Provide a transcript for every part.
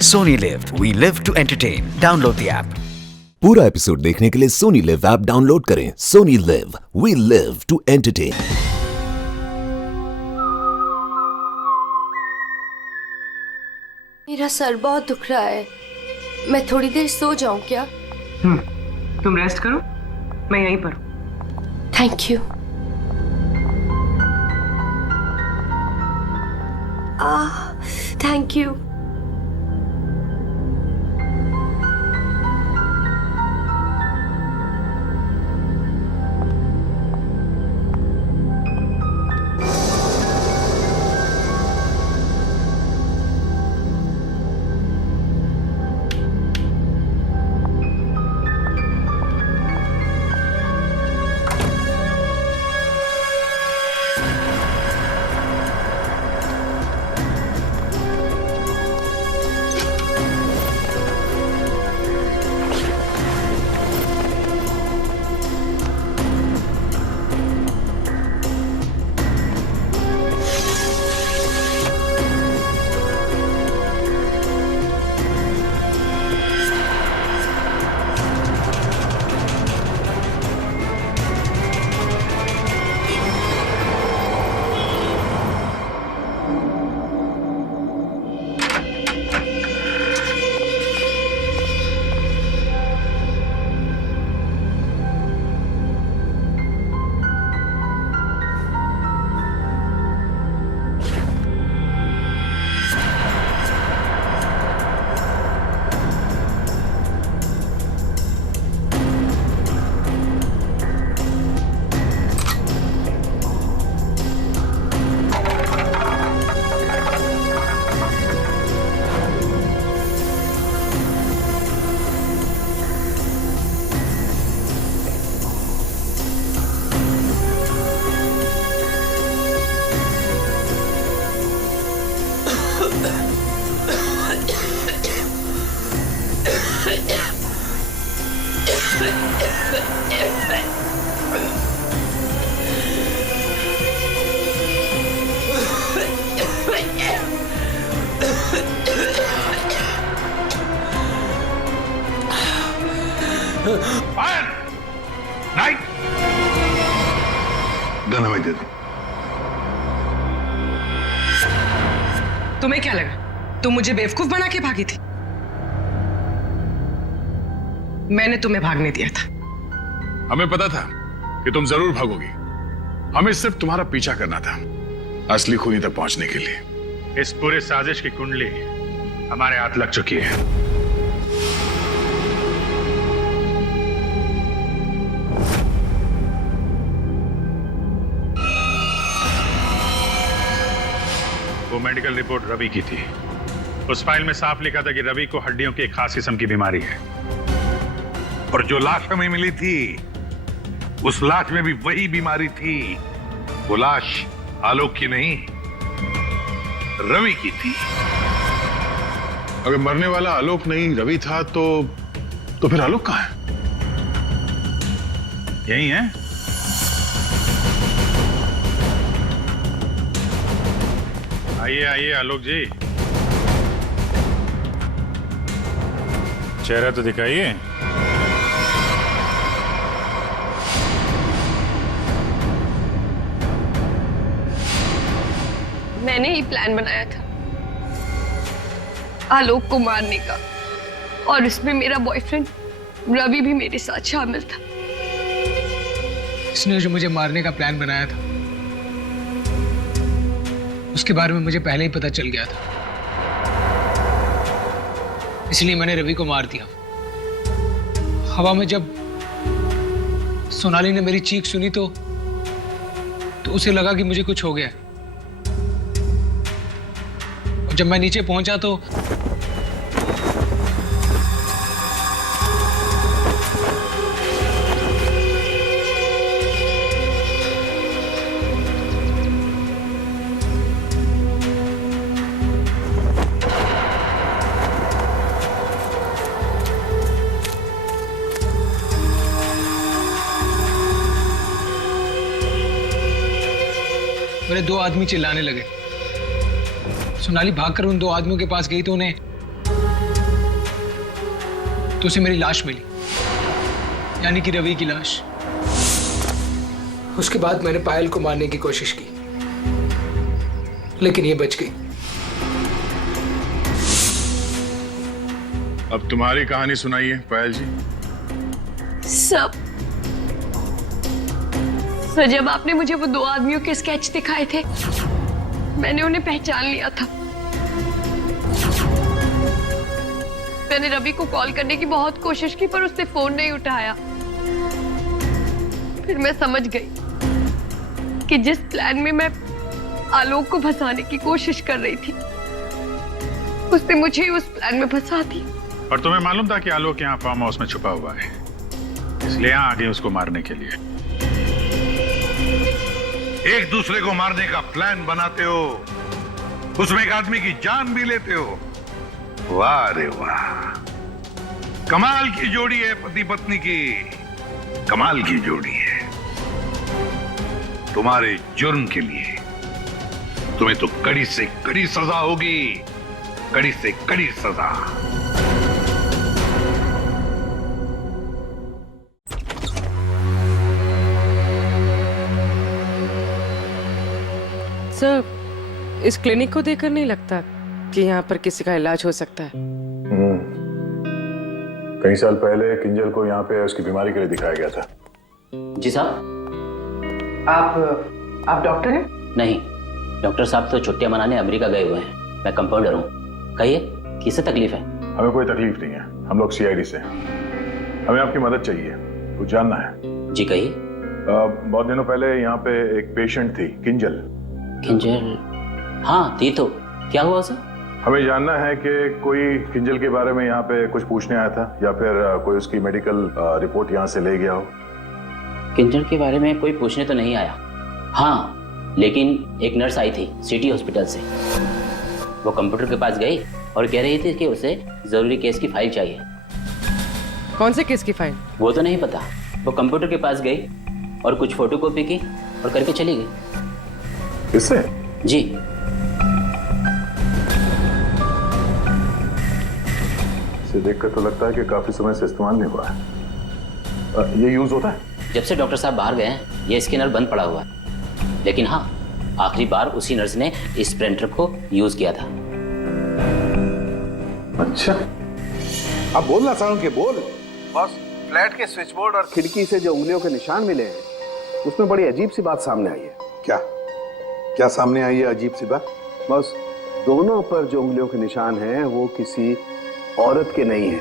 Sony Live. We live to entertain. Download the app. पूरा episode देखने के लिए सोनी लिव ऐप डाउनलोड करें। Sony LIV, we live to entertain. मेरा सर बहुत दुख रहा है, मैं थोड़ी देर सो जाऊं क्या? तुम रेस्ट करो, मैं यहीं पर हूं। Thank you. Thank you. Fire! Night! Gun हमें दे दो। तुम्हें क्या लगा तुम मुझे बेवकूफ बना के भागी थी? मैंने तुम्हें भागने दिया था। हमें पता था कि तुम जरूर भागोगी। हमें सिर्फ तुम्हारा पीछा करना था, असली खूनी तक पहुंचने के लिए। इस पूरे साजिश की कुंडली हमारे हाथ लग चुकी है। वो मेडिकल रिपोर्ट रवि की थी। उस फाइल में साफ लिखा था कि रवि को हड्डियों की एक खास किस्म की बीमारी है। और जो लाश हमें मिली थी, उस लाश में भी वही बीमारी थी। वो लाश आलोक की नहीं, रवि की थी। अगर मरने वाला आलोक नहीं रवि था तो फिर आलोक कहां है? यही है। आइए आइए आलोक जी, चेहरा तो दिखाइए। मैंने ही प्लान बनाया था आलोक को मारने का, और इसमें मेरा बॉयफ्रेंड रवि भी मेरे साथ शामिल था। इसने जो मुझे मारने का प्लान बनाया था, उसके बारे में मुझे पहले ही पता चल गया था, इसलिए मैंने रवि को मार दिया। हवा में जब सोनाली ने मेरी चीख सुनी तो उसे लगा कि मुझे कुछ हो गया। और जब मैं नीचे पहुंचा तो मेरे दो आदमी चिल्लाने लगे। सोनाली भागकर उन दो आदमियों के पास गई तो उन्हें तो उसे मेरी लाश मिली, यानी कि रवि की लाश। उसके बाद मैंने पायल को मारने की कोशिश की, लेकिन ये बच गई। अब तुम्हारी कहानी सुनाइए पायल जी। सब सर, जब आपने मुझे वो 2 आदमियों के स्केच दिखाए थे, मैंने उन्हें पहचान लिया था। मैंने रवि को कॉल करने की बहुत कोशिश की, पर उसने फोन नहीं उठाया। फिर मैं समझ गई कि जिस प्लान में मैं आलोक को फंसाने की कोशिश कर रही थी, उसने मुझे ही उस प्लान में फंसा दी। और तुम्हें मालूम था कि आलोक यहाँ फार्म हाउस में छुपा हुआ है, इसलिए यहाँ आ गए उसको मारने के लिए। एक दूसरे को मारने का प्लान बनाते हो, उसमें एक आदमी की जान भी लेते हो। वाह रे वाह, कमाल की जोड़ी है पति पत्नी की, कमाल की जोड़ी है। तुम्हारे जुर्म के लिए तुम्हें तो कड़ी से कड़ी सजा होगी, कड़ी से कड़ी सजा। सर, इस क्लिनिक को देखकर नहीं लगता कि यहाँ पर किसी का इलाज हो सकता है। कई साल पहले किंजल को यहाँ पे उसकी बीमारी के लिए दिखाया गया था। जी साहब। आप डॉक्टर हैं? नहीं, डॉक्टर साहब तो छुट्टियां मनाने अमेरिका गए हुए हैं। मैं कंपाउंडर हूँ। कहिए, किससे तकलीफ है? हमें कोई तकलीफ नहीं है, हम लोग CID से हैं। हमें आपकी मदद चाहिए, कुछ जानना है। जी कहिए। बहुत दिनों पहले यहाँ पे एक पेशेंट थी, किंजल। किंजल? हाँ थी तो, क्या हुआ उसे? हमें जानना है कि कोई किंजल के बारे में यहाँ पे कुछ पूछने आया था, या फिर कोई उसकी मेडिकल रिपोर्ट यहाँ से ले गया हो। किंजल के बारे में कोई पूछने तो नहीं आया। हाँ, लेकिन एक नर्स आई थी सिटी हॉस्पिटल से। वो कंप्यूटर के पास गई और कह रही थी कि उसे जरूरी केस की फाइल चाहिए। कौन से केस की फाइल? वो तो नहीं पता। वो कंप्यूटर के पास गई और कुछ फोटोकॉपी की और करके चली गई। किससे? जी। इसे देखकर तो लगता है कि काफी समय से इस्तेमाल नहीं हुआ है। ये यूज होता है? जब से डॉक्टर साहब बाहर गए हैं, ये स्कैनर बंद पड़ा हुआ है। लेकिन हाँ, आखिरी बार उसी नर्स ने इस प्रिंटर को यूज किया था। अच्छा, अब बोलना साउंड के बोल। बस, फ्लैट के स्विच बोर्ड और खिड़की से जो उंगलियों के निशान मिले हैं, उसमें बड़ी अजीब सी बात सामने आई है। क्या सामने आई है अजीब सी बात? बस, दोनों पर जो उंगलियों के निशान हैं वो किसी औरत के नहीं है,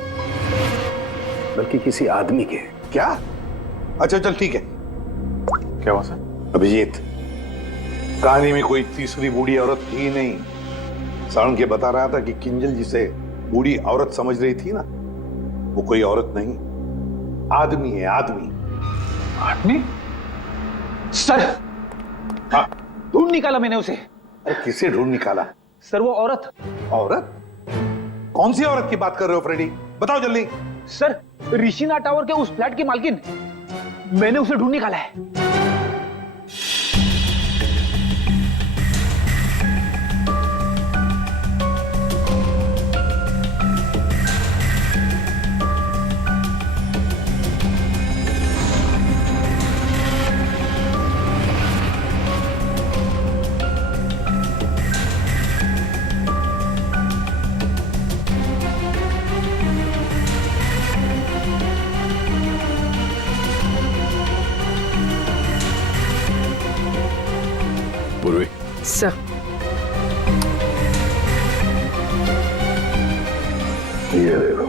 बल्कि किसी आदमी के। क्या? अच्छा चल ठीक है। क्या हुआ सर? अभिजीत, कहानी में कोई तीसरी बूढ़ी औरत थी नहीं। साउंड के बता रहा था कि किंजल जिसे बूढ़ी औरत समझ रही थी ना, वो कोई औरत नहीं, आदमी है, आदमी। आदमी? सर, हाँ, ढूंढ निकाला मैंने उसे। अरे किसे ढूंढ निकाला? सर, वो औरत। औरत? कौन सी औरत की बात कर रहे हो फ्रेडी? बताओ जल्दी। सर, ऋषिना टावर के उस फ्लैट की मालकिन। मैंने उसे ढूंढ निकाला है। सर, ये देखो,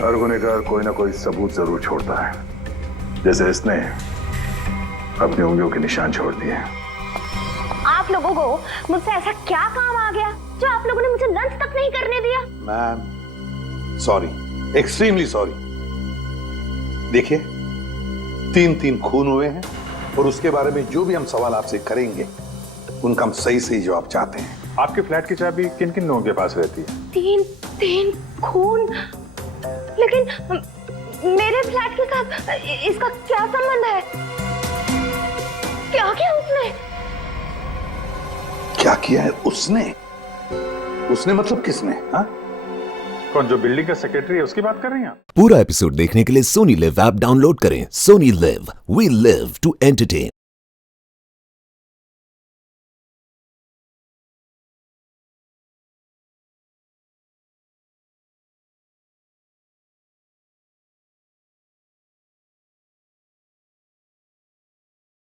हर गुनहगार कोई ना कोई सबूत जरूर छोड़ता है, जैसे इसने अपनी उंगलियों के निशान छोड़ दिए। आप लोगों को मुझसे ऐसा क्या काम आ गया जो आप लोगों ने मुझे लंच तक नहीं करने दिया? Ma'am sorry, extremely sorry. देखिए, 3 खून हुए हैं और उसके बारे में जो भी हम सवाल आपसे करेंगे उनका हम सही जवाब चाहते हैं। आपके फ्लैट की चाबी किन किन लोगों के पास रहती है? 3 खून? लेकिन मेरे फ्लैट के साथ इसका क्या संबंध है? क्या किया उसने? क्या किया है उसने? उसने मतलब किसने? हाँ? कौन, जो बिल्डिंग का सेक्रेटरी है उसकी बात कर रही हैं आप? पूरा एपिसोड देखने के लिए सोनी लिव ऐप डाउनलोड करें। Sony LIV, we live to entertain.